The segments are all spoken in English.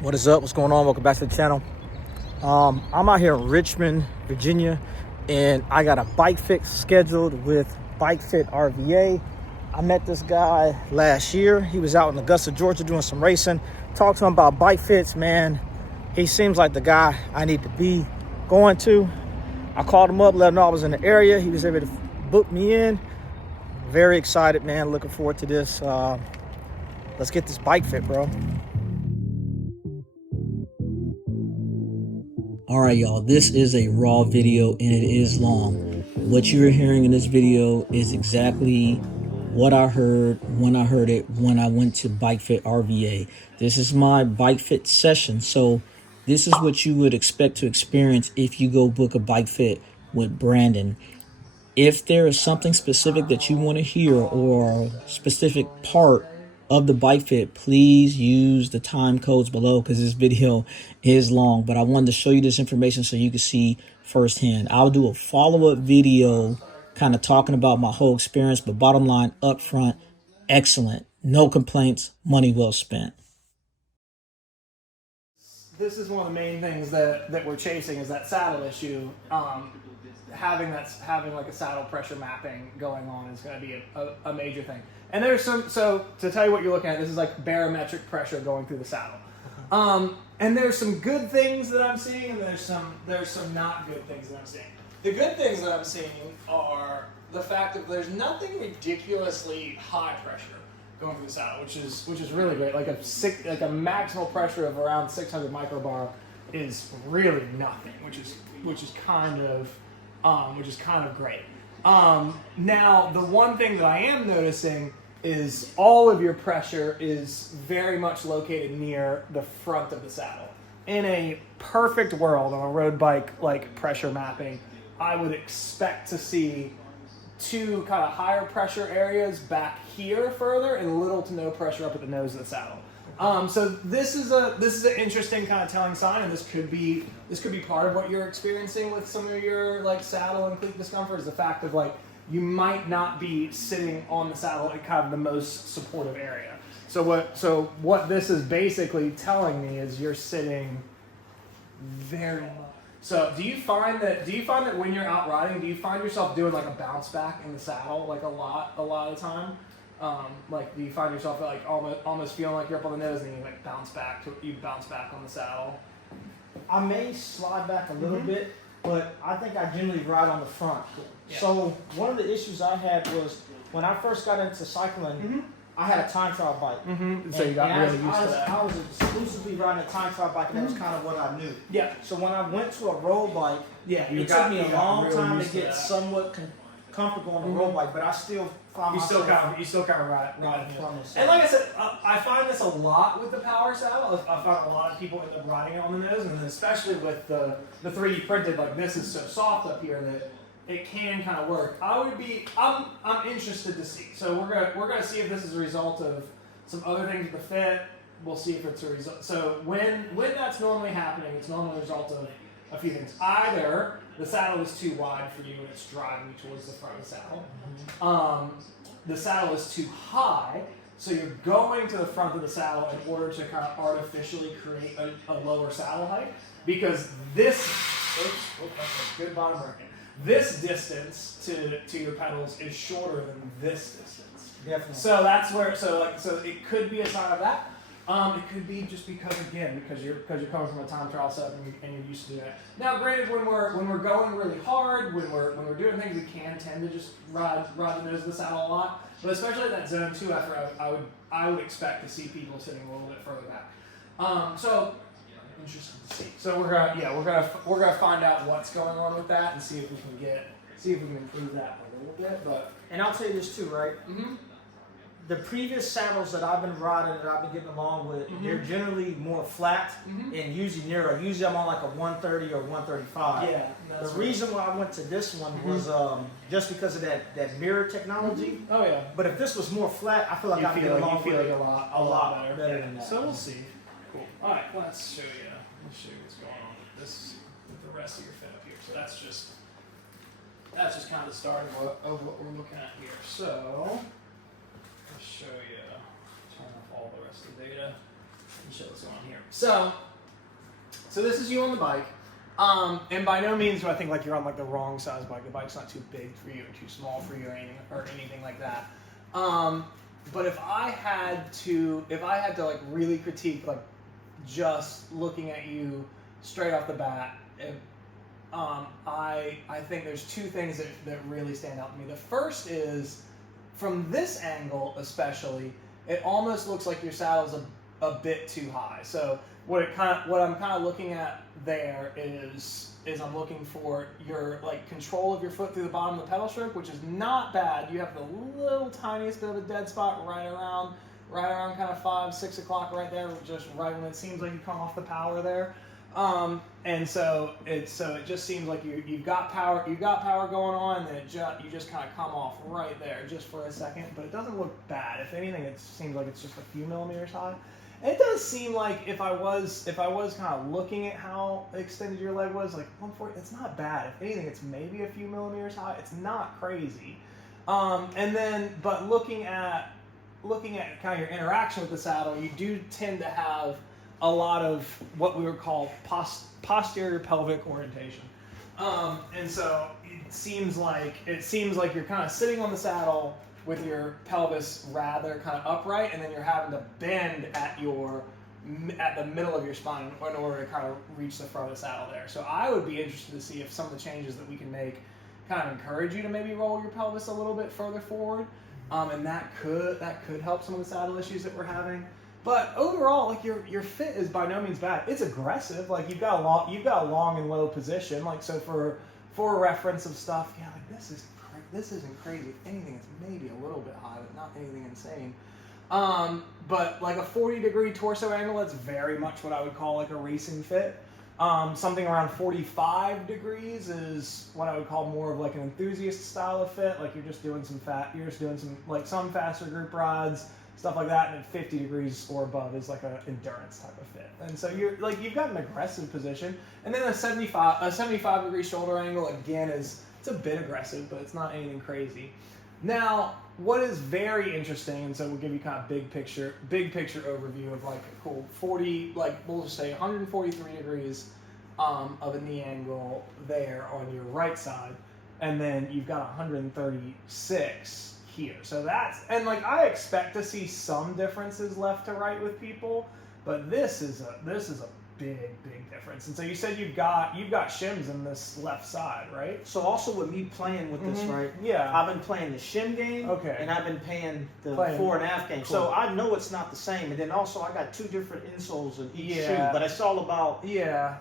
What is up? What's going on? Welcome back to the channel. I'm out here in Richmond, Virginia, and I got a bike fix scheduled with BikeFit RVA. I met this guy last year. He was out in Augusta, Georgia doing some racing. Talked to him about bike fits, man. He seems like the guy I need to be going to. I called him up, let him know I was in the area. He was able to book me in. Very excited, man. Looking forward to this. Let's get this bike fit, bro. All right, y'all, this is a raw video and it is long. What you're hearing in this video is exactly what I heard when I heard it when I went to BikeFit RVA. This is my bike fit session. So this is what you would expect to experience if you go book a bike fit with Brandon. If there is something specific that you want to hear or specific part of the bike fit, please use the time codes below because this video is long, but I wanted to show you this information so you can see firsthand. I'll do a follow-up video kind of talking about my whole experience, but bottom line up front, excellent. No complaints, money well spent. This is one of the main things that we're chasing is that saddle issue. Having like a saddle pressure mapping going on is going to be a major thing. And there's so to tell you what you're looking at, this is like barometric pressure going through the saddle. And there's some good things that I'm seeing, and there's some not good things that I'm seeing. The good things that I'm seeing are the fact that there's nothing ridiculously high pressure going through the saddle, which is really great. Like a maximal pressure of around 600 microbar is really nothing, which is kind of great. Now, the one thing that I am noticing is all of your pressure is very much located near the front of the saddle. In a perfect world on a road bike like pressure mapping, I would expect to see two kind of higher pressure areas back here further and little to no pressure up at the nose of the saddle. So this is an interesting kind of telling sign, and this could be part of what you're experiencing with some of your like saddle and cleat discomfort, is the fact of like you might not be sitting on the saddle in kind of the most supportive area. So what this is basically telling me is you're sitting very low. So do you find that when you're out riding, do you find yourself doing like a bounce back in the saddle like a lot of the time? Like, do you find yourself like almost feeling like you're up on the nose and you like bounce back on the saddle? I may slide back a little bit, but I think I generally ride on the front. Yeah. So one of the issues I had was when I first got into cycling, I had a time trial bike. So you got really used to that. I was exclusively riding a time trial bike, and that was kind of what I knew. Yeah. So when I went to a road bike, it took me a long time to get somewhat comfortable on a road bike, but I still found myself. You still kind of ride. And like I said, I find this a lot with the power saddle. I find a lot of people end up riding it on the nose, and then especially with the 3D printed, like this is so soft up here that it can kind of work. I'm interested to see. So we're gonna see if this is a result of some other things with the fit. We'll see if it's a result. So when that's normally happening, it's normally a result of a few things. Either the saddle is too wide for you and it's driving you towards the front of the saddle. The saddle is too high, so you're going to the front of the saddle in order to kind of artificially create a lower saddle height. Because this, good bottom bracket. This distance to your pedals is shorter than this distance. Definitely. So that's where so it could be a sign of that. It could be just because you're coming from a time trial setup and you're used to doing that. Now, granted, when we're going really hard, when we're doing things, we can tend to just ride the nose of the saddle a lot. But especially at that zone 2 effort, I would expect to see people sitting a little bit further back. So interesting to see. So we're gonna find out what's going on with that and see if we can improve that a little bit. But and I'll tell you this too, right? The previous saddles that I've been riding that I've been getting along with, they're generally more flat and usually narrow. Usually I'm on like a 130 or 135. Yeah. The reason why I went to this one was just because of that mirror technology. Oh yeah. But if this was more flat, I feel like I'd get along with it a lot better than that. So we'll see. Cool. All right, let's show you what's going on with this with the rest of your fit up here. So that's just kind of the start of what we're looking at here. So I'll show you, turn off all the rest of the data. show this one here. So this is you on the bike. And by no means do I think like you're on like the wrong size bike. The bike's not too big for you or too small for you or anything like that. But if I had to like really critique like just looking at you straight off the bat, I think there's two things that really stand out to me. The first is from this angle especially, it almost looks like your saddle's a bit too high. So what I'm kind of looking at there is I'm looking for your like control of your foot through the bottom of the pedal stroke, which is not bad. You have the little tiniest bit of a dead spot right around kind of 5-6 o'clock right there, just right when it seems like you come off the power there. And so it just seems like you've got power going on, and you just kind of come off right there just for a second, but it doesn't look bad. If anything, it seems like it's just a few millimeters high. And it does seem like if I was kind of looking at how extended your leg was, like 140, it's not bad. If anything, it's maybe a few millimeters high. It's not crazy. But looking at kind of your interaction with the saddle, you do tend to have a lot of what we would call posterior pelvic orientation. And so it seems like you're kind of sitting on the saddle with your pelvis rather kind of upright, and then you're having to bend at the middle of your spine in order to kind of reach the front of the saddle there. So I would be interested to see if some of the changes that we can make kind of encourage you to maybe roll your pelvis a little bit further forward, and that could help some of the saddle issues that we're having. But overall, like your fit is by no means bad. It's aggressive. Like you've got a long and low position. Like so for reference of stuff, yeah, like this isn't crazy. If anything, it's maybe a little bit high, but not anything insane. But like a 40-degree torso angle, that's very much what I would call like a racing fit. Something around 45 degrees is what I would call more of like an enthusiast style of fit. Like you're just doing some like some faster group rides, stuff like that. And at 50 degrees or above is like an endurance type of fit. And so you've got an aggressive position. And then a 75 degree shoulder angle again it's a bit aggressive, but it's not anything crazy. Now, what is very interesting, and so we'll give you kind of big picture overview of like a cool 40, like we'll just say 143 degrees of a knee angle there on your right side, and then you've got 136 here. So and like I expect to see some differences left to right with people, but this is a big difference. And so you said you've got shims in this left side, right? So also with me playing with this, right? Yeah. I've been playing the shim game, okay, and I've been playing the fore and aft game. Cool. So I know it's not the same. And then also I got two different insoles in each shoe, but it's all about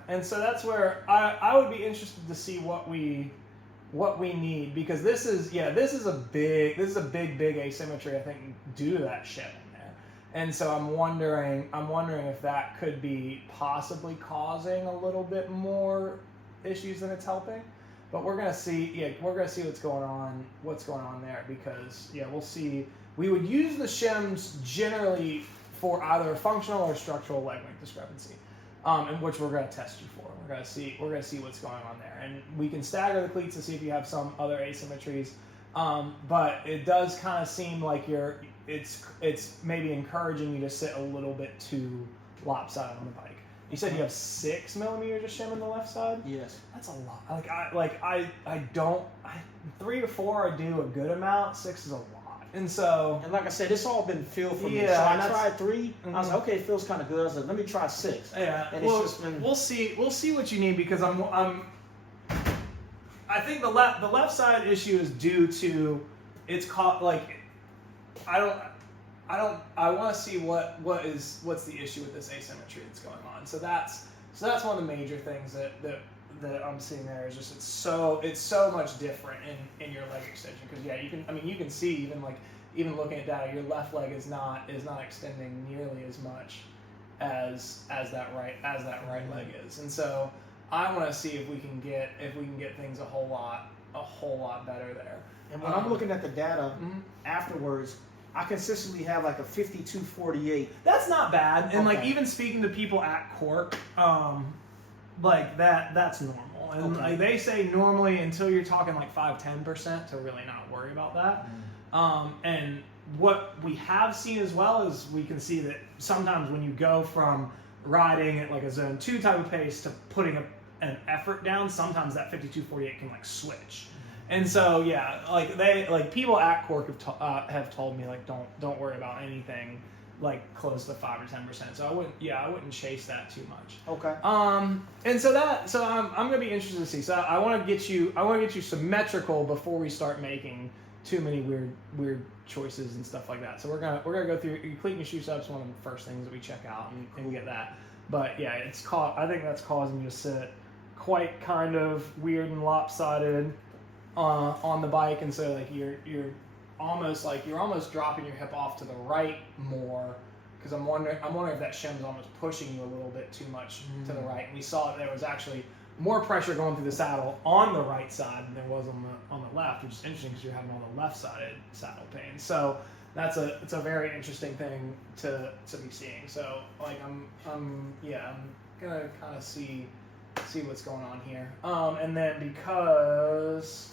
And so that's where I would be interested to see what we need, because this is a big asymmetry, I think, due to that shim. And so I'm wondering if that could be possibly causing a little bit more issues than it's helping. But we're gonna see what's going on there, because we'll see. We would use the shims generally for either functional or structural leg length discrepancy, in which we're gonna test you for. We're gonna see what's going on there, and we can stagger the cleats to see if you have some other asymmetries. But it does kind of seem like it's maybe encouraging you to sit a little bit too lopsided on the bike. You said you have 6 millimeters of shim on the left side? Yes. That's a lot. I don't 3 or 4 I do a good amount. 6 is a lot. And so, and like I said, it's all been feel for me. Yeah, so I tried 3. I was like, okay, it feels kind of good. I was like, let me try 6. Yeah. And it's just been. We'll see what you need, because I think the left side issue is due to it's caught like I want to see what's the issue with this asymmetry that's going on. So that's one of the major things that I'm seeing there, is just it's so much different in your leg extension, because you can see even looking at data, your left leg is not extending nearly as much as that right leg is. And so I want to see if we can get things a whole lot better there. And when I'm looking at the data afterwards, I consistently have like a 52-48. That's not bad. And okay. like even speaking to people at Cork, like that's normal. And like they say normally until you're talking like 5-10% to really not worry about that. And what we have seen as well is we can see that sometimes when you go from riding at like a zone 2 type of pace to putting an effort down, sometimes that 52-48 can like switch. And so yeah, like people at Cork have told me like don't worry about anything like close to 5 or 10%. So I wouldn't chase that too much. Okay. And so I'm gonna be interested to see. So I want to get you symmetrical before we start making too many weird choices and stuff like that. So we're gonna go through your cleat and your shoe sub's one of the first things that we check out and we get that. But yeah, I think that's causing you to sit quite kind of weird and lopsided on the bike, and so like you're almost dropping your hip off to the right more, because I'm wondering if that shim's almost pushing you a little bit too much to the right. And we saw that there was actually more pressure going through the saddle on the right side than there was on the left, which is interesting because you're having all the left-sided saddle pain. So it's a very interesting thing to be seeing. So like I'm gonna kind of see what's going on here. And then because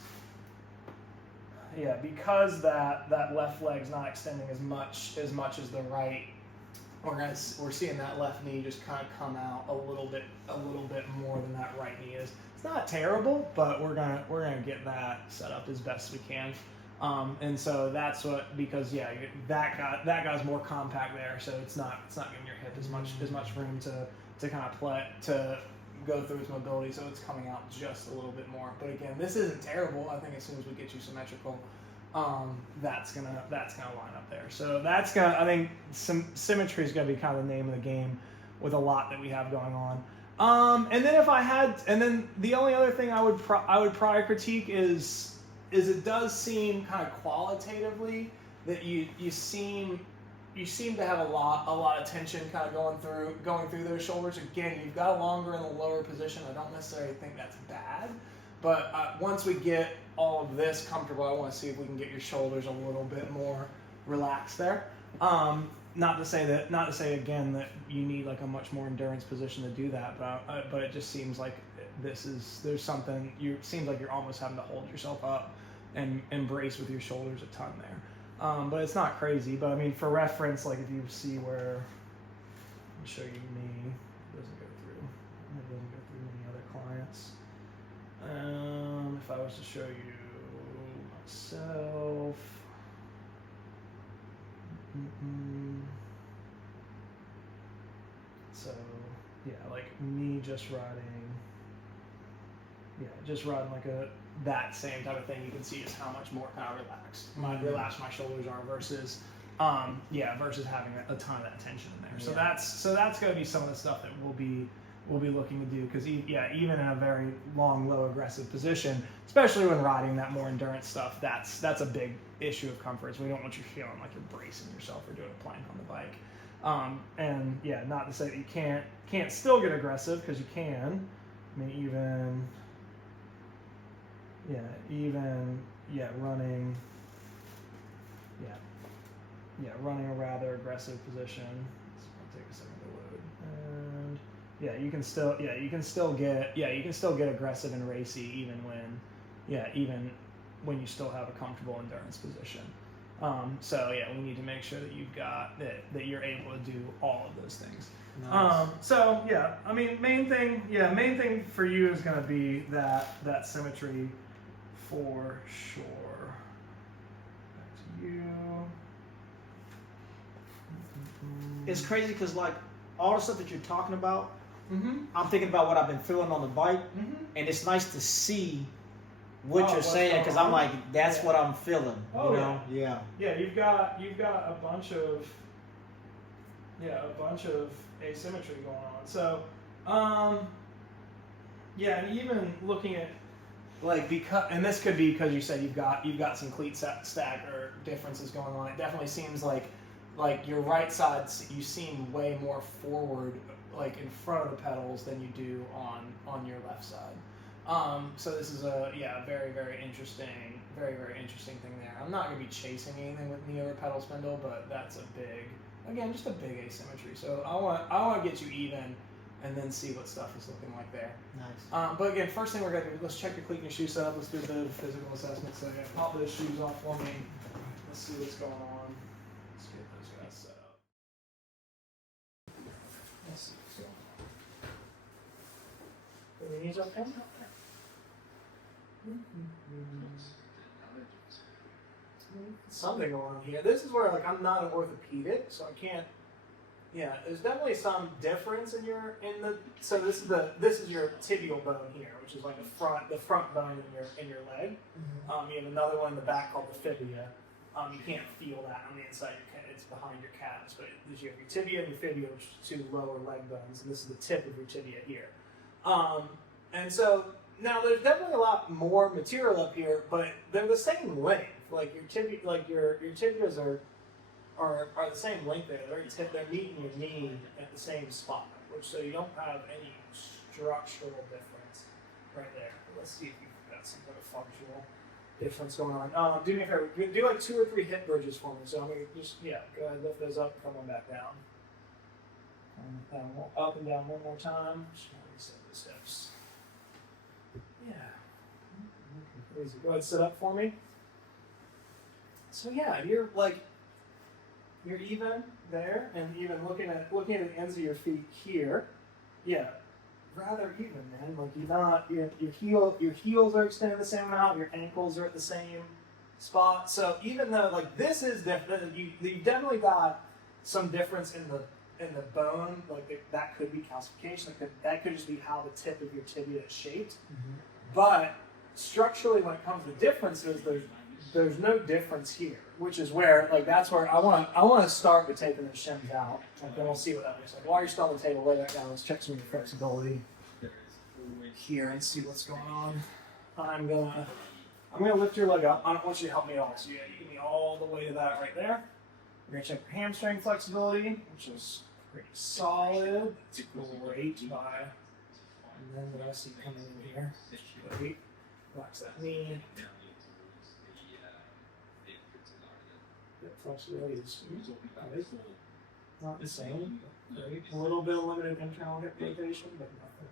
that left leg's not extending as much as the right, we're seeing that left knee just kind of come out a little bit more than that right knee is. It's not terrible, but we're gonna get that set up as best we can. And so that's because that guy's more compact there, so it's not giving your hip as much room to kind of go through its mobility, so it's coming out just a little bit more. But again, this isn't terrible. I think as soon as we get you symmetrical, that's gonna line up there. So I think symmetry is gonna be kind of the name of the game with a lot that we have going on. And then the only other thing I would probably critique is it does seem kind of qualitatively that you seem to have a lot of tension kind of going through those shoulders. Again, you've got a longer in the lower position. I don't necessarily think that's bad, but once we get all of this comfortable, I want to see if we can get your shoulders a little bit more relaxed there. Not to say again that you need like a much more endurance position to do that, but it just seems like seems like you're almost having to hold yourself up and brace with your shoulders a ton there. But it's not crazy. But I mean, for reference, like if you see where, I'll show you me, it doesn't go through any other clients. If I was to show you myself, so yeah, like me just riding like that same type of thing, you can see is how much more kind of relaxed my shoulders are versus having a ton of that tension in there. So that's going to be some of the stuff that we'll be looking to do, because even in a very long, low aggressive position, especially when riding that more endurance stuff, that's a big issue of comfort. So we don't want you feeling like you're bracing yourself or doing a plank on the bike. And yeah, not to say that you can't still get aggressive, because you can. I mean, running a rather aggressive position. It's gonna take a second to load. And you can still get aggressive and racy even when you still have a comfortable endurance position. So yeah, we need to make sure that you've got that you're able to do all of those things. Nice. So yeah, I mean, main thing for you is going to be that symmetry for sure. Back to you. It's crazy because like all the stuff that you're talking about, I'm thinking about what I've been feeling on the bike, and it's nice to see what you're saying, because I'm like, that's what I'm feeling. Oh, you know? Yeah, you've got a bunch of asymmetry going on. So, and even looking at and this could be because you said you've got some cleat stagger differences going on. It definitely seems like your right side, you seem way more forward, like in front of the pedals, than you do on your left side. So this is a very, very interesting thing there. I'm not going to be chasing anything with knee over pedal spindle, but that's just a big asymmetry. So I want to get you even, and then see what stuff is looking like there. Nice. But again, first thing we're going to do, let's check your cleat and your shoe setup. Let's do a bit of physical assessment. So pop those shoes off for me. Let's see what's going on. knees open. Something going on here. This is where like I'm not an orthopedic, so I can't. Yeah, there's definitely some difference in so this is your tibial bone here, which is like the front bone in your leg. You have another one in the back called the fibula. You can't feel that on the inside. It's behind your calves, but you have your tibia and your fibula, which are two lower leg bones, and this is the tip of your tibia here. And so now there's definitely a lot more material up here, but they're the same length. Like your tibia, like your tibias are the same length there. They're meeting your knee at the same spot, so you don't have any structural difference right there. But let's see if you've got some kind of functional difference going on. Do me a favor, do like 2 or 3 hip bridges for me. So I'm gonna just go ahead, lift those up, come on back down. Up and down one more time. Just reset the steps. Yeah. Crazy. Go ahead, sit up for me. So yeah, you're even there, and even looking at the ends of your feet here. Yeah, rather even, man. Like your heels are extended the same amount, your ankles are at the same spot. So even though like this is different, you definitely got some difference in the bone. Like that could be calcification. That could just be how the tip of your tibia is shaped. But structurally, when it comes to differences, there's no difference here, which is where that's where I want to start with taking the shims out, and then we'll see what that looks like. While you're still on the table, lay that down. Let's check some of your flexibility here and see what's going on. I'm gonna lift your leg up. I don't want you to help me at all. So you get me all the way to that right there. We're gonna check your hamstring flexibility, which is pretty solid. That's great. And then the rest of you coming in here. Great. Relax that knee. Flexibility is not the same. Right? A little bit of limited internal hip rotation, but nothing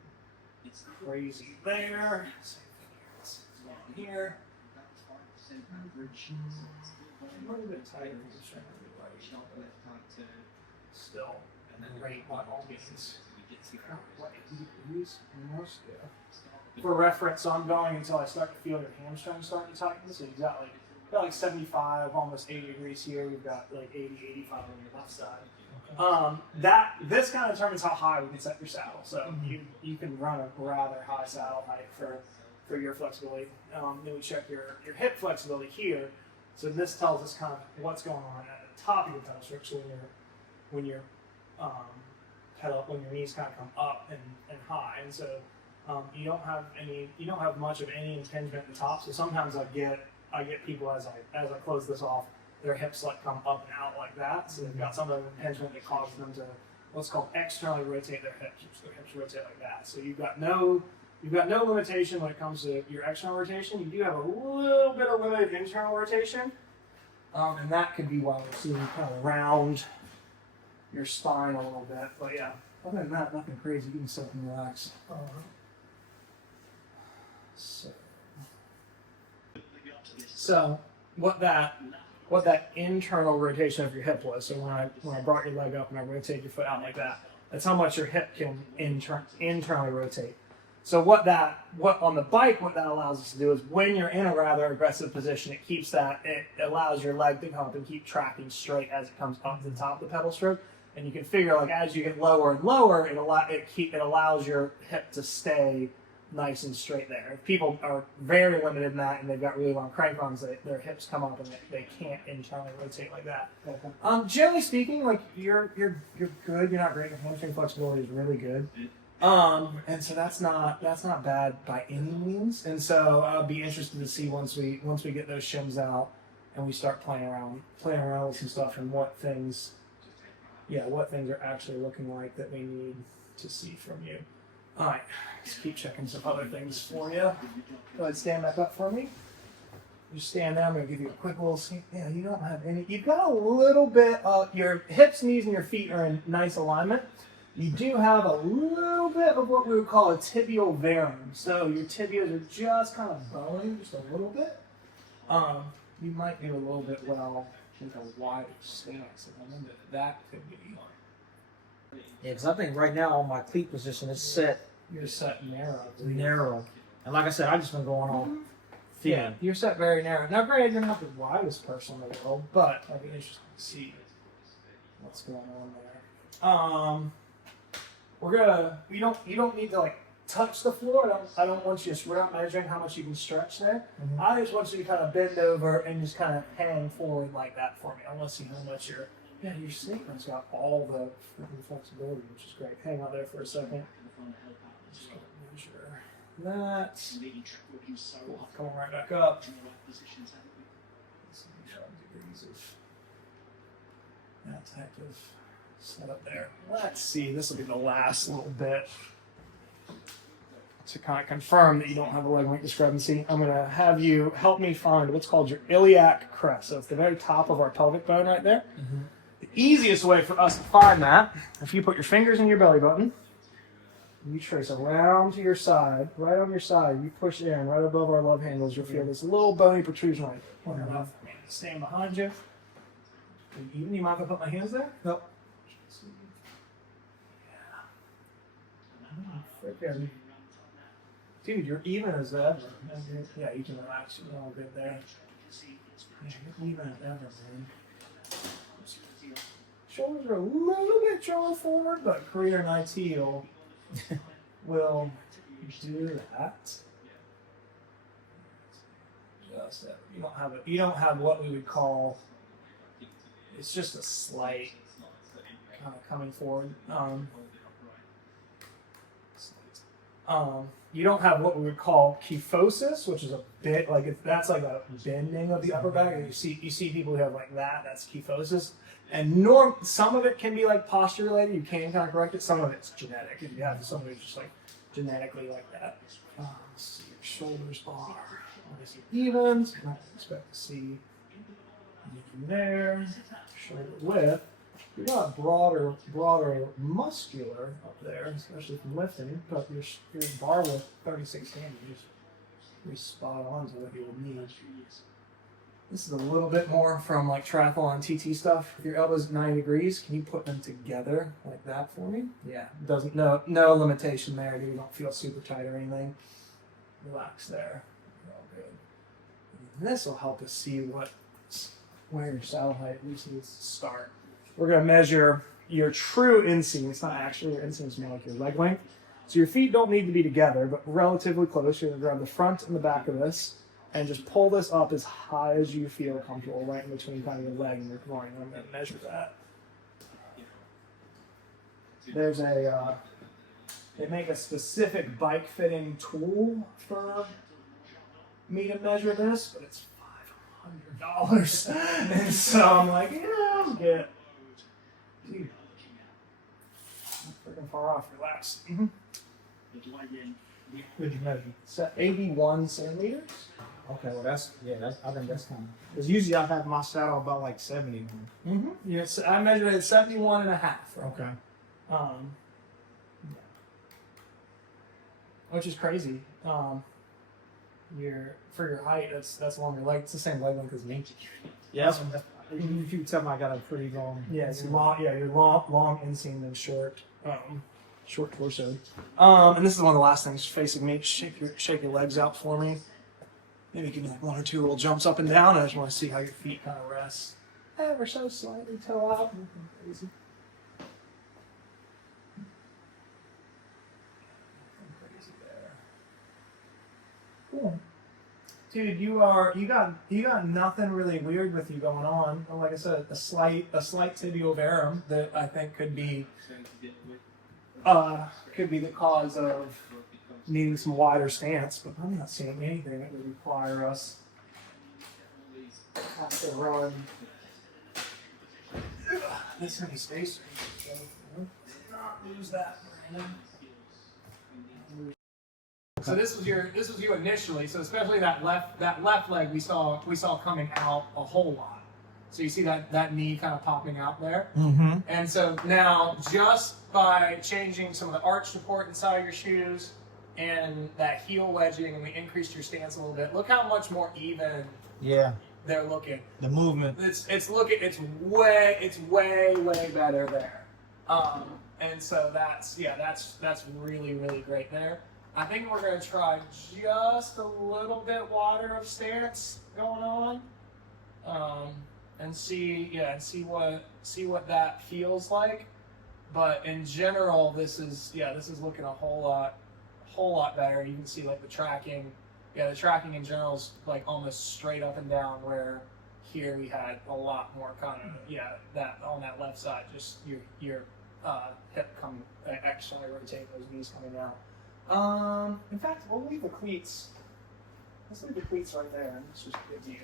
crazy there. Same thing here. A little bit tighter. Still, great by all means. Almost, yeah. For reference, so I'm going until I start to feel your hamstring starting to tighten. So you've got like 75, almost 80 degrees here. We've got like 80, 85 on your left side. This kind of determines how high we can set your saddle. So you can run a rather high saddle height for your flexibility. Then we check your hip flexibility here. So this tells us kind of what's going on at the top of your pedal strip. So when your knees kind of come up and high, and so you don't have much of any impingement at the top. So sometimes I get people as I close this off, their hips come up and out like that. So they've got some of the impingement that causes them to what's called externally rotate their hips. So their hips rotate like that. So you've got no limitation when it comes to your external rotation. You do have a little bit of limited internal rotation, and that could be why we're seeing kind of round your spine a little bit. But yeah, other than that, nothing crazy. You can sit and relax. So what that internal rotation of your hip was. So when I brought your leg up and I rotate your foot out like that, that's how much your hip can internally rotate. So what on the bike, what that allows us to do is when you're in a rather aggressive position, it allows your leg to come up and keep tracking straight as it comes up to the top of the pedal stroke. And you can figure as you get lower and lower, it allows your hip to stay nice and straight there. If people are very limited in that and they've got really long crank arms, their hips come up and they can't internally rotate like that. Okay. Generally speaking, you're good. You're not great. Your hamstring flexibility is really good. And so that's not bad by any means. And so I'll be interested to see once we get those shims out and we start playing around with some stuff and what things are actually looking like that we need to see from you. All right, let's keep checking some other things for you. Go ahead, stand back up for me. You stand there. I'm going to give you a quick little sneak. Yeah, you don't have any. You've got a little bit of your hips, knees, and your feet are in nice alignment. You do have a little bit of what we would call a tibial varum. So your tibias are just kind of bowing just a little bit. You might do a little bit well with a wider stance. And that could be. Yeah, because I think right now on my cleat position, it's set You're set narrow. narrow. And like I said, I've just been going on thin. Yeah, you're set very narrow. Now, granted, you're not the widest person in the world, but it'll be interesting to see what's going on there. We're gonna. You don't need to like touch the floor. I don't want you to. We're not measuring how much you can stretch there. Mhm. I just want you to kind of bend over and just kind of hang forward like that for me. I want to see how much your sneaker's got all the freaking flexibility, which is great. Hang out there for a second. Just gonna measure that. Cool. Coming right back up. 75 degrees of that type of setup there. Let's see. This will be the last little bit to kind of confirm that you don't have a leg length discrepancy. I'm going to have you help me find what's called your iliac crest. So it's the very top of our pelvic bone right there. Mhm. The easiest way for us to find that, if you put your fingers in your belly button, you trace around to your side, right on your side, you push in right above our love handles, you'll feel this little bony protrusion right there. Point it out for me. Stand behind you. Even you mind if I put my hands there? Nope. Freaking. Dude, you're even as ever. Yeah, you can relax. You're all good there. Yeah, you're even as ever, man. Shoulders are a little bit drawn forward, but career and IT will do that. Just you don't have what we would call. It's just a slight kind of coming forward. You don't have what we would call kyphosis, which is a bit like that's like a bending of the upper back. And you see people who have like that. That's kyphosis. And some of it can be like posture related. You can kind of correct it. Some of it's genetic. If you have somebody who's just like genetically like that. Let's see, your shoulders are obviously even. So I expect to see anything there. Shoulder width. You got broader muscular up there, especially from lifting. But your bar width 36 standard is pretty spot on to what you would need. This is a little bit more from like triathlon and TT stuff. If your elbows at 90 degrees, can you put them together like that for me? Yeah, no limitation there. You don't feel super tight or anything. Relax there. You're all good. And this will help us see where your saddle height at least needs to start. We're going to measure your true inseam. It's not actually your inseam, it's more like your leg length. So your feet don't need to be together, but relatively close. You're going to grab the front and the back of this and just pull this up as high as you feel comfortable, right in between kind of your leg and your groin. I'm going to measure that. There's they make a specific bike fitting tool for me to measure this, but it's $500. And so I'm like, I'll get. Dude, I'm freaking far off. Relax. Mm-hmm. What'd you measure? It's 81 centimeters. Okay, well I think that's kind of. Because usually I have my saddle about like 70. Mm-hmm. Yes, I measured it at 71 and a half. Right? Okay. Which is crazy. For your height, that's longer. Like it's the same leg length as me. Yeah, if you can tell me I got a pretty long. Yeah, it's long. Yeah, you're long inseam and short torso. And this is one of the last things facing me. Shake your legs out for me. Maybe you can do like one or two little jumps up and down. I just want to see how your feet kind of rest. Ever so slightly toe out. Nothing crazy. Cool. Dude, you got nothing really weird with you going on. Like I said, a slight tibial varum that I think could be the cause of needing some wider stance, but I'm not seeing anything that would require us to have to run this many space. Not lose that, Brandon. So this was you initially. So especially that left leg we saw coming out a whole lot. So you see that knee kind of popping out there. Mm-hmm. And so now just by changing some of the arch support inside of your shoes and that heel wedging, and we increased your stance a little bit. Look how much more even. Yeah. They're looking. The movement. It's way better there. And so that's really, really great there. I think we're gonna try just a little bit wider of stance going on, and see what that feels like. But in general, this is looking a whole lot better. You can see like the tracking in general is like almost straight up and down, where here we had a lot more kind of that on that left side, just your hip come externally rotating, those knees coming out. In fact, we'll leave the cleats. Let's leave the cleats right there, and let's just give you.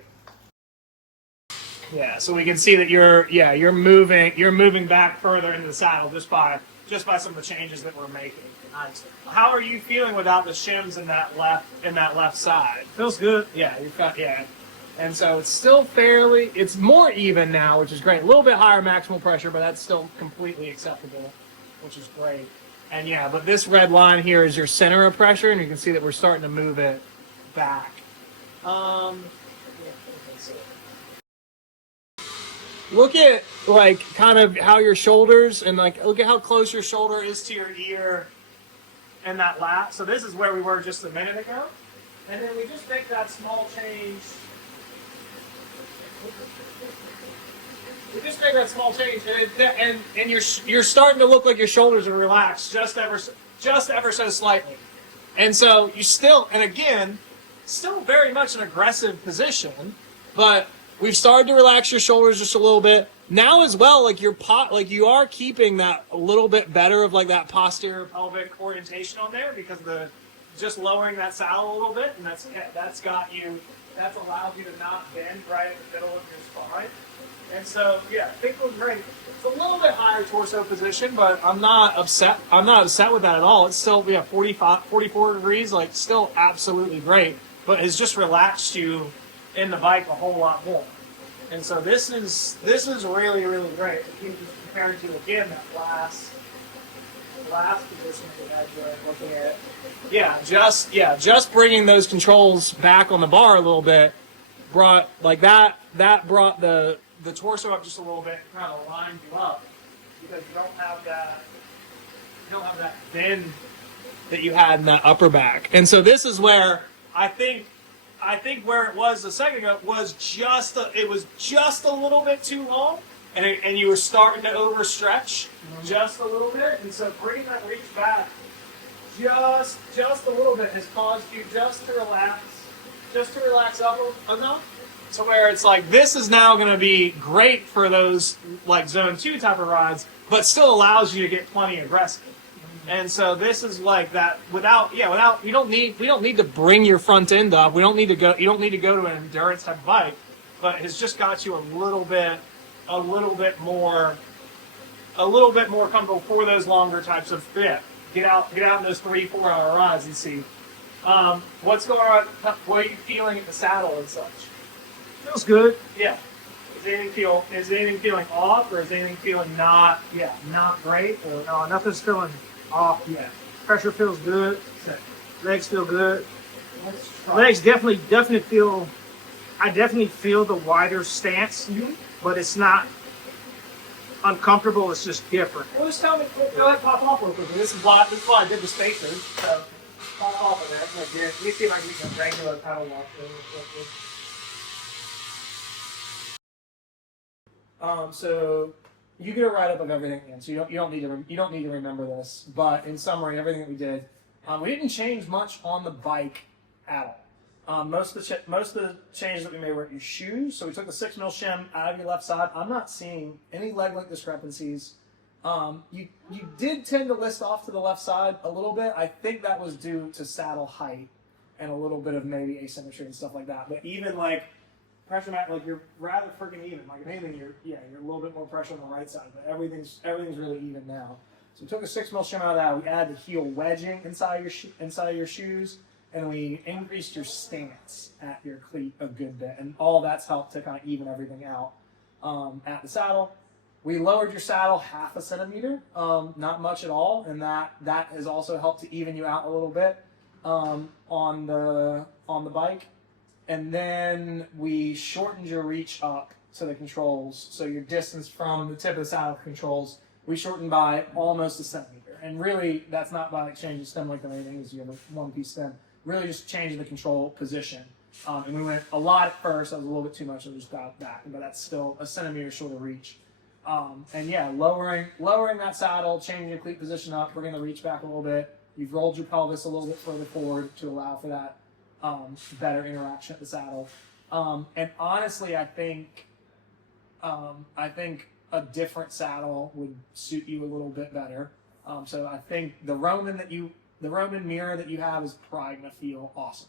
Yeah, so we can see that you're moving back further into the saddle just by some of the changes that we're making. Nice. How are you feeling without the shims in that left side? Feels good. Yeah, and so it's still it's more even now, which is great. A little bit higher maximal pressure, but that's still completely acceptable, which is great. And but this red line here is your center of pressure, and you can see that we're starting to move it back. Look at like kind of how your shoulders and like look at how close your shoulder is to your ear and that lat. So this is where we were just a minute ago. And then we just make that small change. And you're starting to look like your shoulders are relaxed just ever so slightly. And so you still very much an aggressive position, but we've started to relax your shoulders just a little bit. Now as well, like you are keeping that a little bit better of like that posterior pelvic orientation on there because just lowering that saddle a little bit, and that's allowed you to not bend right in the middle of your spine. And so I think we're great. It's a little bit higher torso position, but I'm not upset with that at all. It's still 44 degrees, like still absolutely great, but it's just relaxed you in the bike a whole lot more. And so this is really, really great. You can just compare it to again that last position that we had during looking at. Just bringing those controls back on the bar a little bit brought the torso up just a little bit, kind of lined you up because you don't have that bend that you had in that upper back. And so this is where I think where it was a second ago was just a little bit too long, and you were starting to overstretch just a little bit, and so bringing that reach back just a little bit has caused you just to relax up enough to where it's like this is now going to be great for those like zone 2 type of rides, but still allows you to get plenty aggressive. And so this is like that we don't need to bring your front end up. You don't need to go to an endurance type of bike, but it's just got you a little bit more comfortable for those longer types of get out in those 3-4 hour rides and see what's going on. What are you feeling in the saddle and such? Feels good. Yeah. Is anything feeling off, or is anything feeling not great? Or No, nothing's feeling off. yeah. Pressure feels good. Legs feel good. Legs definitely feel. I definitely feel the wider stance, but it's not uncomfortable. It's just different. Well, just tell me. Go ahead, pop off real quick. This is why I did the spacers. So pop off of that. Like, let me see if I can get a regular pedal walk. So you get a write up of everything again. So you don't need to remember this. But in summary, everything that we did, we didn't change much on the bike at all. Most of the changes that we made were at your shoes. So we took the 6 mil shim out of your left side. I'm not seeing any leg length discrepancies. You did tend to list off to the left side a little bit. I think that was due to saddle height and a little bit of maybe asymmetry and stuff like that. But even like pressure mat, like you're rather freaking even. Like if anything, you're a little bit more pressure on the right side, but everything's really even now. So we took a 6 mil shim out of that. We added the heel wedging inside your shoes, and we increased your stance at your cleat a good bit, and all that's helped to kind of even everything out at the saddle. We lowered your saddle 1/2 centimeter, not much at all, and that has also helped to even you out a little bit on the bike. And then we shortened your reach up to the controls, so your distance from the tip of the saddle controls we shortened by almost a centimeter. And really, that's not by like changing stem length or anything, because you have a one-piece stem. Really just changing the control position. And we went a lot at first. That was a little bit too much. So we just got back, but that's still a centimeter shorter reach. And yeah, lowering that saddle, changing your cleat position up, bringing the reach back a little bit. You've rolled your pelvis a little bit further forward to allow for that better interaction at the saddle. And honestly, I think a different saddle would suit you a little bit better. So I think the Roman mirror that you have is probably gonna feel awesome.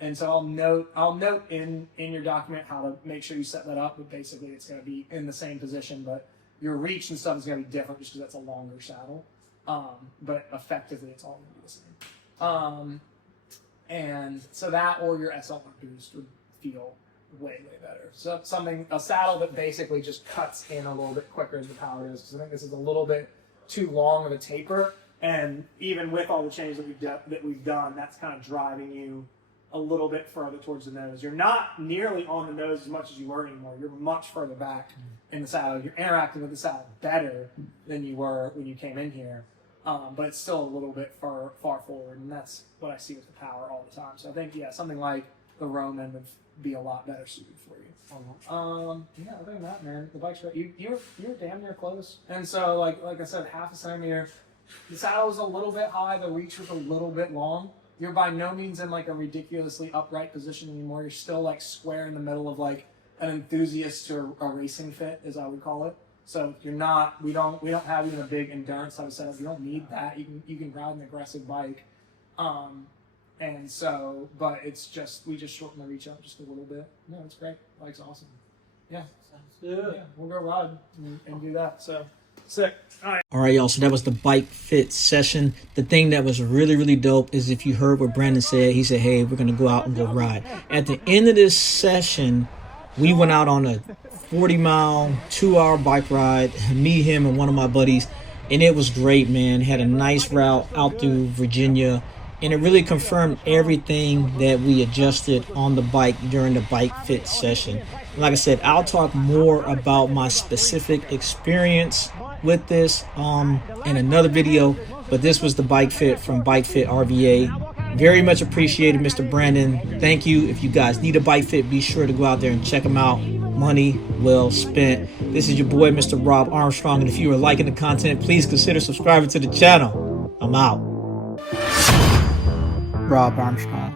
And so I'll note in your document how to make sure you set that up, but basically it's gonna be in the same position, but your reach and stuff is gonna be different just because that's a longer saddle. But effectively it's all gonna be the same. And so that or your SL1 boost would feel way better. So a saddle that basically just cuts in a little bit quicker as the power goes, because I think this is a little bit too long of a taper, and even with all the changes that we've done, that's kind of driving you a little bit further towards the nose. You're not nearly on the nose as much as you were anymore. You're much further back in the saddle. You're interacting with the saddle better than you were when you came in here, but it's still a little bit far forward, and that's what I see with the power all the time. So I think, yeah, something like the Roman would be a lot better suited for you. Yeah, other than that, man, the bike's great. You're damn near close. And so, like I said, half a centimeter. The saddle was a little bit high. The reach was a little bit long. You're by no means in like a ridiculously upright position anymore. You're still like square in the middle of like an enthusiast to a racing fit, as I would call it. So you're not. We don't have even a big endurance type of setup. You don't need that. You can ride an aggressive bike. And so, but it's just, we just shorten the reach up just a little bit. No, it's great. Bike's awesome. Yeah. Sounds good. Yeah, we'll go ride and do that. So, sick. All right, y'all. So that was the bike fit session. The thing that was really dope is if you heard what Brandon said, he said, hey, we're going to go out and go ride. At the end of this session, we went out on a 40-mile, 2-hour bike ride, me, him, and one of my buddies. And it was great, man. Had a nice route out through Virginia. And it really confirmed everything that we adjusted on the bike during the bike fit session. Like I said, I'll talk more about my specific experience with this in another video, but this was the bike fit from BikeFit RVA. Very much appreciated, Mr. Brandon. Thank you. If you guys need a bike fit, be sure to go out there and check them out. Money well spent. This is your boy, Mr. Rob Armstrong, and if you are liking the content, please consider subscribing to the channel. I'm out. Rob Armstrong.